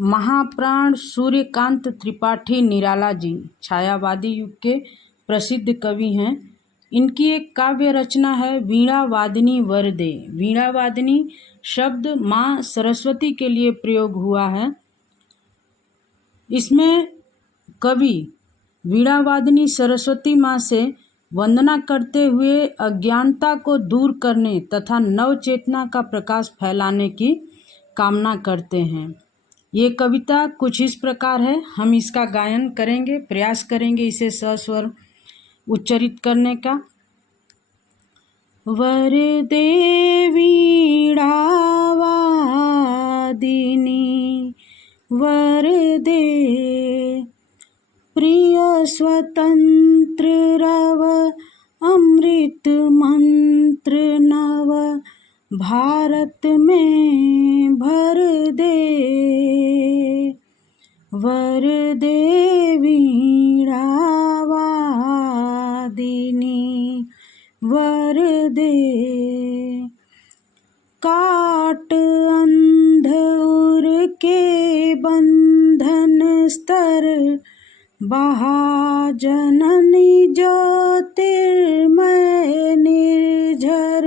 महाप्राण सूर्यकांत त्रिपाठी निराला जी छायावादी युग के प्रसिद्ध कवि हैं। इनकी एक काव्य रचना है वीणा वादिनी वरदे। वीणा वादिनी शब्द माँ सरस्वती के लिए प्रयोग हुआ है। इसमें कवि वीणा वादिनी सरस्वती माँ से वंदना करते हुए अज्ञानता को दूर करने तथा नव चेतना का प्रकाश फैलाने की कामना करते हैं। ये कविता कुछ इस प्रकार है। हम इसका गायन करेंगे, प्रयास करेंगे इसे सस्वर उच्चरित करने का। वरदे वीणा वादिनी वरदे, प्रिय स्वतंत्र रव अमृत मंत्र नव, भारत में भर दे। वरदे वीणा वादिनी वरदे, काट अंध उर के बंधन स्तर, बहा जननी ज्योतिर्मय निर्झर,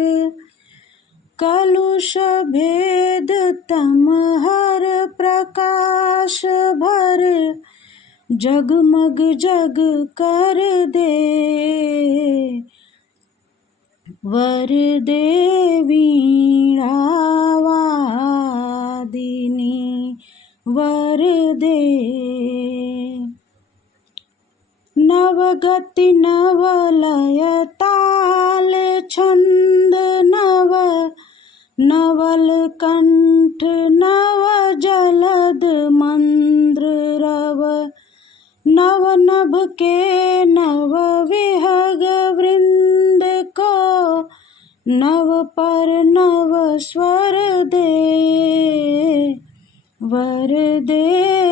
कलुष भेद तम हर प्रकाश भर, जगमग जग कर दे। वरदे वीणा वादिनी वरदे, नवगति नवलय ताल छंद नव, नवल कंठ नव जलद मंद्र रव, नव नभ के नव विहग वृंद को, नव पर नव स्वर दे। वरदे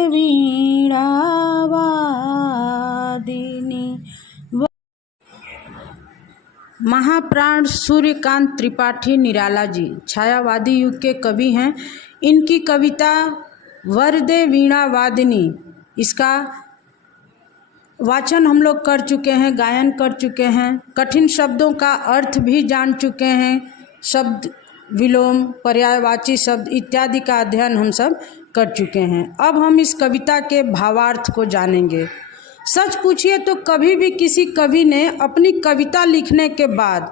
वीणा वादिनी। महाप्राण सूर्यकांत त्रिपाठी निराला जी छायावादी युग के कवि हैं। इनकी कविता वरदे वीणा वादिनी, इसका वाचन हम लोग कर चुके हैं, गायन कर चुके हैं, कठिन शब्दों का अर्थ भी जान चुके हैं, शब्द विलोम पर्यायवाची शब्द इत्यादि का अध्ययन हम सब कर चुके हैं। अब हम इस कविता के भावार्थ को जानेंगे। सच पूछिए तो कभी भी किसी कवि ने अपनी कविता लिखने के बाद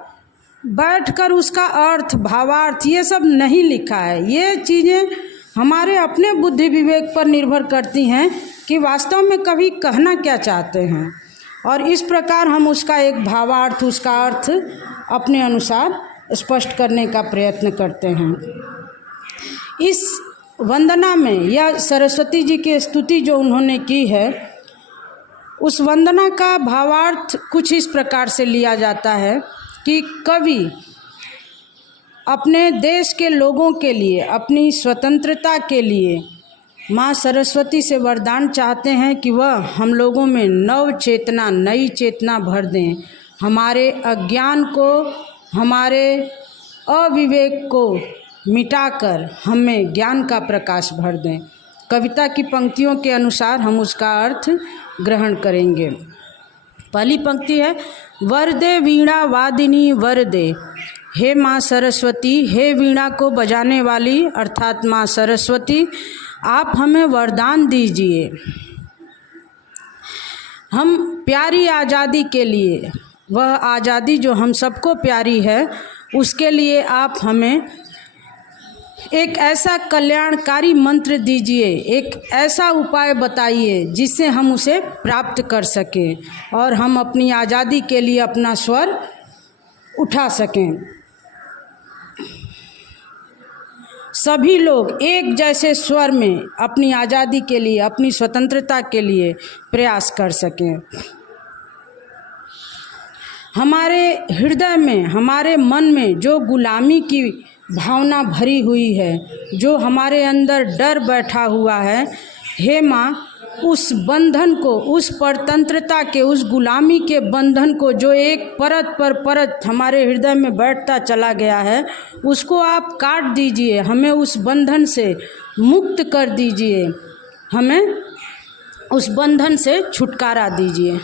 बैठकर उसका अर्थ भावार्थ ये सब नहीं लिखा है। ये चीज़ें हमारे अपने बुद्धि विवेक पर निर्भर करती हैं कि वास्तव में कवि कहना क्या चाहते हैं, और इस प्रकार हम उसका एक भावार्थ, उसका अर्थ अपने अनुसार स्पष्ट करने का प्रयत्न करते हैं। इस वंदना में या सरस्वती जी की स्तुति जो उन्होंने की है, उस वंदना का भावार्थ कुछ इस प्रकार से लिया जाता है कि कवि अपने देश के लोगों के लिए, अपनी स्वतंत्रता के लिए माँ सरस्वती से वरदान चाहते हैं कि वह हम लोगों में नव चेतना, नई चेतना भर दें, हमारे अज्ञान को, हमारे अविवेक को मिटाकर हमें ज्ञान का प्रकाश भर दें। कविता की पंक्तियों के अनुसार हम उसका अर्थ ग्रहण करेंगे। पहली पंक्ति है वरदे वीणा वादिनी वरदे। हे माँ सरस्वती, हे वीणा को बजाने वाली अर्थात माँ सरस्वती, आप हमें वरदान दीजिए। हम प्यारी आज़ादी के लिए, वह आज़ादी जो हम सबको प्यारी है, उसके लिए आप हमें एक ऐसा कल्याणकारी मंत्र दीजिए, एक ऐसा उपाय बताइए जिससे हम उसे प्राप्त कर सकें और हम अपनी आज़ादी के लिए अपना स्वर उठा सकें। सभी लोग एक जैसे स्वर में अपनी आज़ादी के लिए, अपनी स्वतंत्रता के लिए प्रयास कर सकें। हमारे हृदय में, हमारे मन में जो गुलामी की भावना भरी हुई है, जो हमारे अंदर डर बैठा हुआ है, हे माँ, उस बंधन को, उस परतंत्रता के, उस गुलामी के बंधन को जो एक परत पर परत हमारे हृदय में बैठता चला गया है, उसको आप काट दीजिए, हमें उस बंधन से मुक्त कर दीजिए। हमें उस बंधन से छुटकारा दीजिए।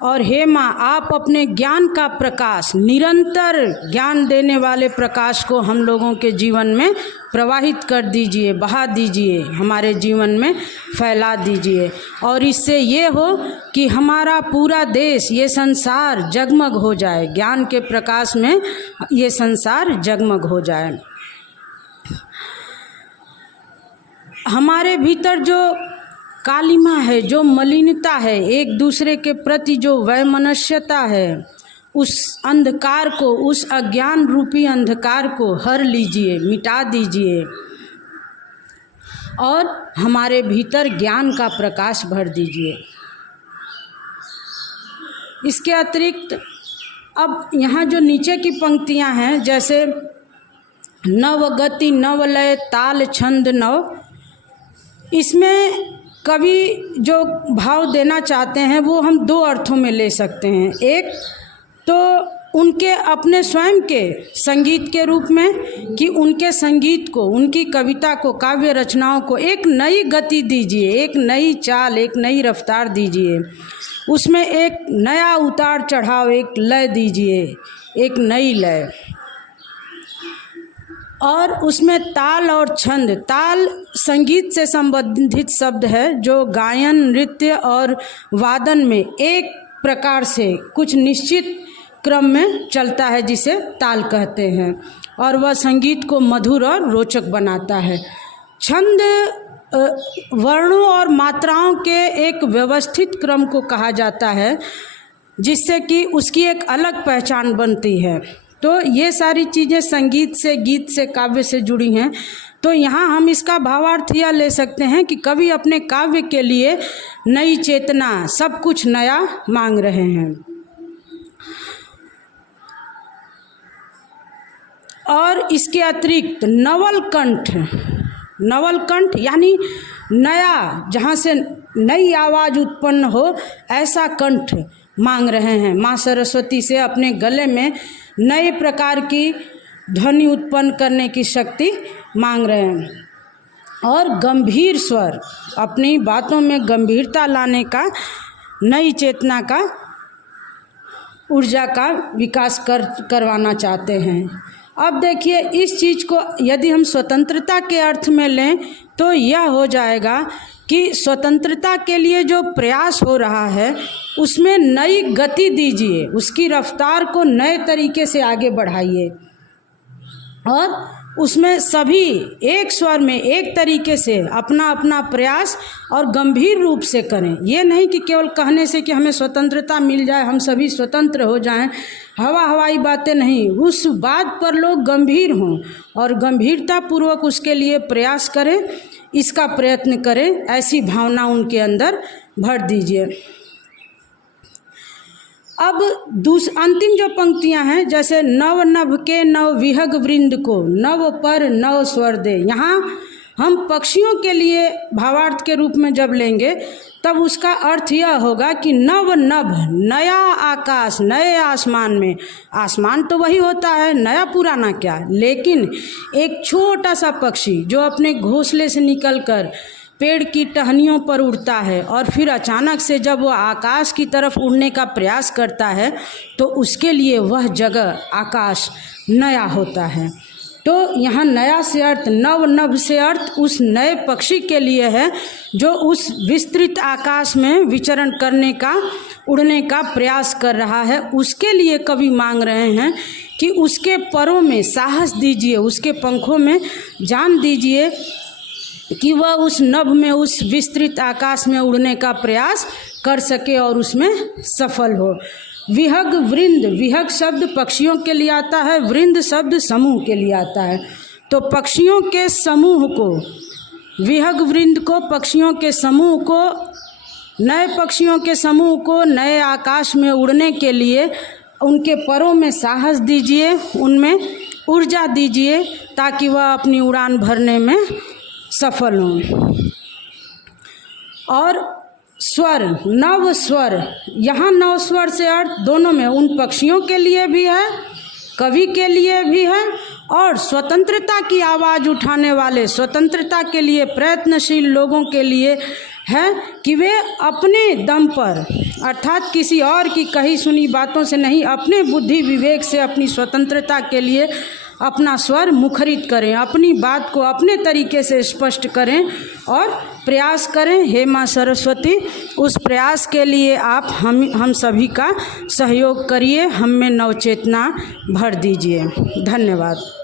और हे माँ, आप अपने ज्ञान का प्रकाश, निरंतर ज्ञान देने वाले प्रकाश को हम लोगों के जीवन में प्रवाहित कर दीजिए, बहा दीजिए, हमारे जीवन में फैला दीजिए। और इससे ये हो कि हमारा पूरा देश, ये संसार जगमग हो जाए, ज्ञान के प्रकाश में ये संसार जगमग हो जाए। हमारे भीतर जो कालिमा है, जो मलिनता है, एक दूसरे के प्रति जो वैमनस्यता है, उस अंधकार को, उस अज्ञान रूपी अंधकार को हर लीजिए, मिटा दीजिए और हमारे भीतर ज्ञान का प्रकाश भर दीजिए। इसके अतिरिक्त अब यहाँ जो नीचे की पंक्तियाँ हैं, जैसे नव गति नव लय ताल छंद नव, इसमें कवि जो भाव देना चाहते हैं वो हम दो अर्थों में ले सकते हैं। एक तो उनके अपने स्वयं के संगीत के रूप में कि उनके संगीत को, उनकी कविता को, काव्य रचनाओं को एक नई गति दीजिए, एक नई चाल, एक नई रफ्तार दीजिए, उसमें एक नया उतार चढ़ाव, एक लय दीजिए, एक नई लय। और उसमें ताल और छंद, ताल संगीत से संबंधित शब्द है जो गायन, नृत्य और वादन में एक प्रकार से कुछ निश्चित क्रम में चलता है, जिसे ताल कहते हैं, और वह संगीत को मधुर और रोचक बनाता है। छंद वर्णों और मात्राओं के एक व्यवस्थित क्रम को कहा जाता है, जिससे कि उसकी एक अलग पहचान बनती है। तो ये सारी चीज़ें संगीत से, गीत से, काव्य से जुड़ी हैं। तो यहाँ हम इसका भावार्थ यह ले सकते हैं कि कवि अपने काव्य के लिए नई चेतना, सब कुछ नया मांग रहे हैं। और इसके अतिरिक्त नवल कंठ, नवल कंठ यानी नया, जहाँ से नई आवाज़ उत्पन्न हो, ऐसा कंठ मांग रहे हैं। माँ सरस्वती से अपने गले में नए प्रकार की ध्वनि उत्पन्न करने की शक्ति मांग रहे हैं। और गंभीर स्वर, अपनी बातों में गंभीरता लाने का, नई चेतना का, ऊर्जा का विकास करवाना चाहते हैं। अब देखिए, इस चीज़ को यदि हम स्वतंत्रता के अर्थ में लें तो यह हो जाएगा कि स्वतंत्रता के लिए जो प्रयास हो रहा है उसमें नई गति दीजिए, उसकी रफ्तार को नए तरीके से आगे बढ़ाइए और उसमें सभी एक स्वर में, एक तरीके से अपना अपना प्रयास और गंभीर रूप से करें। ये नहीं कि केवल कहने से कि हमें स्वतंत्रता मिल जाए, हम सभी स्वतंत्र हो जाएं, हवाई बातें नहीं। उस बात पर लोग गंभीर हों और गंभीरता पूर्वक उसके लिए प्रयास करें, इसका प्रयत्न करें, ऐसी भावना उनके अंदर भर दीजिए। अब अंतिम जो पंक्तियां हैं, जैसे नव नभ के नव विहग वृंद को नव पर नव स्वर दे, यहाँ हम पक्षियों के लिए भावार्थ के रूप में जब लेंगे तब उसका अर्थ यह होगा कि नव नभ, नया आकाश, नए आसमान में, आसमान तो वही होता है, नया पुराना क्या, लेकिन एक छोटा सा पक्षी जो अपने घोंसले से निकलकर पेड़ की टहनियों पर उड़ता है और फिर अचानक से जब वह आकाश की तरफ उड़ने का प्रयास करता है तो उसके लिए वह जगह, आकाश नया होता है। तो यहाँ नया से अर्थ, नव नभ से अर्थ उस नए पक्षी के लिए है जो उस विस्तृत आकाश में विचरण करने का, उड़ने का प्रयास कर रहा है। उसके लिए कवि मांग रहे हैं कि उसके परों में साहस दीजिए, उसके पंखों में जान दीजिए कि वह उस नभ में, उस विस्तृत आकाश में उड़ने का प्रयास कर सके और उसमें सफल हो। विहग वृंद, विहग शब्द पक्षियों के लिए आता है, वृंद शब्द समूह के लिए आता है। तो पक्षियों के समूह को, विहग वृंद को, पक्षियों के समूह को, नए पक्षियों के समूह को नए आकाश में उड़ने के लिए उनके परों में साहस दीजिए, उनमें ऊर्जा दीजिए ताकि वह अपनी उड़ान भरने में सफल हों। और स्वर, नव स्वर, यहाँ नव स्वर से अर्थ दोनों में, उन पक्षियों के लिए भी है कवि के लिए भी है और स्वतंत्रता की आवाज़ उठाने वाले, स्वतंत्रता के लिए प्रयत्नशील लोगों के लिए है कि वे अपने दम पर, अर्थात किसी और की कही सुनी बातों से नहीं, अपने बुद्धि विवेक से अपनी स्वतंत्रता के लिए अपना स्वर मुखरित करें, अपनी बात को अपने तरीके से स्पष्ट करें और प्रयास करें। हे माँ सरस्वती, उस प्रयास के लिए आप हम सभी का सहयोग करिए, हम में नवचेतना भर दीजिए। धन्यवाद।